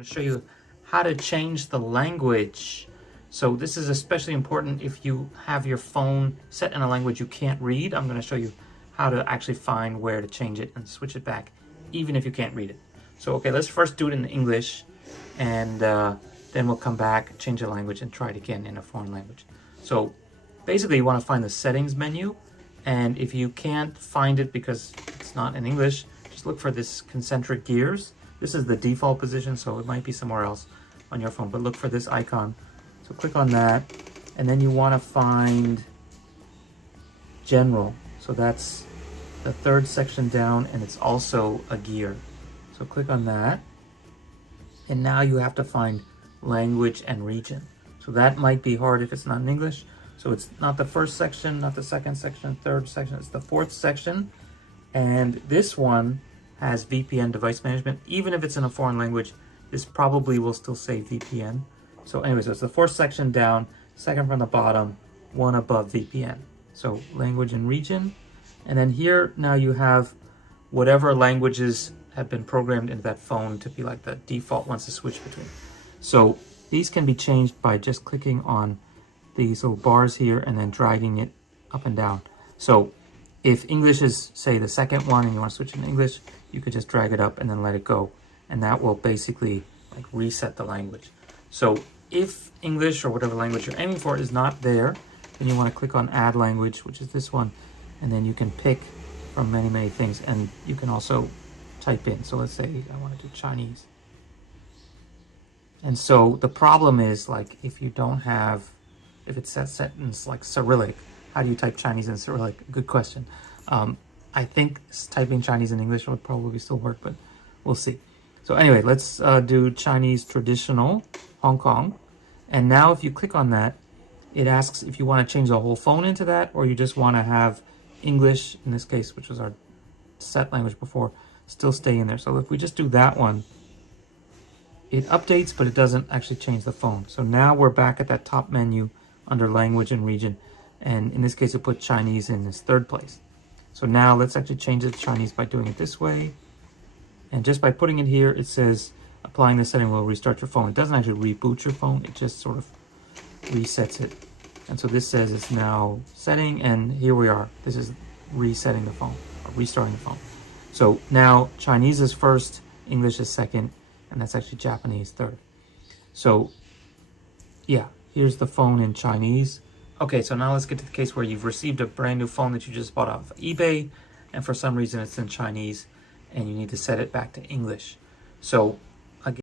going to show you how to change the language. So this is especially important if you have your phone set in a language you can't read. I'm going to show you how to actually find where to change it and switch it back, even if you can't read it. So okay, let's first do it in English, and then we'll come back, change the language, and try it again in a foreign language. So basically you want to find the settings menu, and if you can't find it because it's not in English, just look for this concentric gears. This is the default position, so it might be somewhere else on your phone, but look for this icon. So click on that, and then you want to find General. So that's the third section down, and it's also a gear. So click on that, and now you have to find Language and Region. So that might be hard if it's not in English. So it's not the first section, not the second section, third section, it's the fourth section. And this one has VPN device management. Even if it's in a foreign language, this probably will still say VPN. So anyways, it's the fourth section down, second from the bottom, one above VPN. So language and region. And then here now you have whatever languages have been programmed into that phone to be like the default ones to switch between. So these can be changed by just clicking on these little bars here and then dragging it up and down. So if English is, say, the second one and you want to switch to English, you could just drag it up and then let it go. And that will basically like reset the language. So if English or whatever language you're aiming for is not there, then you want to click on Add Language, which is this one. And then you can pick from many, many things. And you can also type in. So let's say I want to do Chinese. And so the problem is, like, if you don't have, if it's that sentence like Cyrillic, how do you type Chinese in Cyrillic? Good question. I think typing Chinese in English would probably still work, but we'll see. So anyway, let's do Chinese traditional Hong Kong. And now if you click on that, it asks if you want to change the whole phone into that, or you just want to have English, in this case, which was our set language before, still stay in there. So if we just do that one, it updates, but it doesn't actually change the phone. So now we're back at that top menu under language and region. And in this case, it put Chinese in this third place. So now let's actually change it to Chinese by doing it this way. And just by putting it here, it says applying this setting will restart your phone. It doesn't actually reboot your phone. It just sort of resets it. And so this says it's now setting, and here we are. This is resetting the phone, or restarting the phone. So now Chinese is first, English is second, and that's actually Japanese third. So yeah, here's the phone in Chinese. Okay, so now let's get to the case where you've received a brand new phone that you just bought off eBay, and for some reason it's in Chinese, and you need to set it back to English. So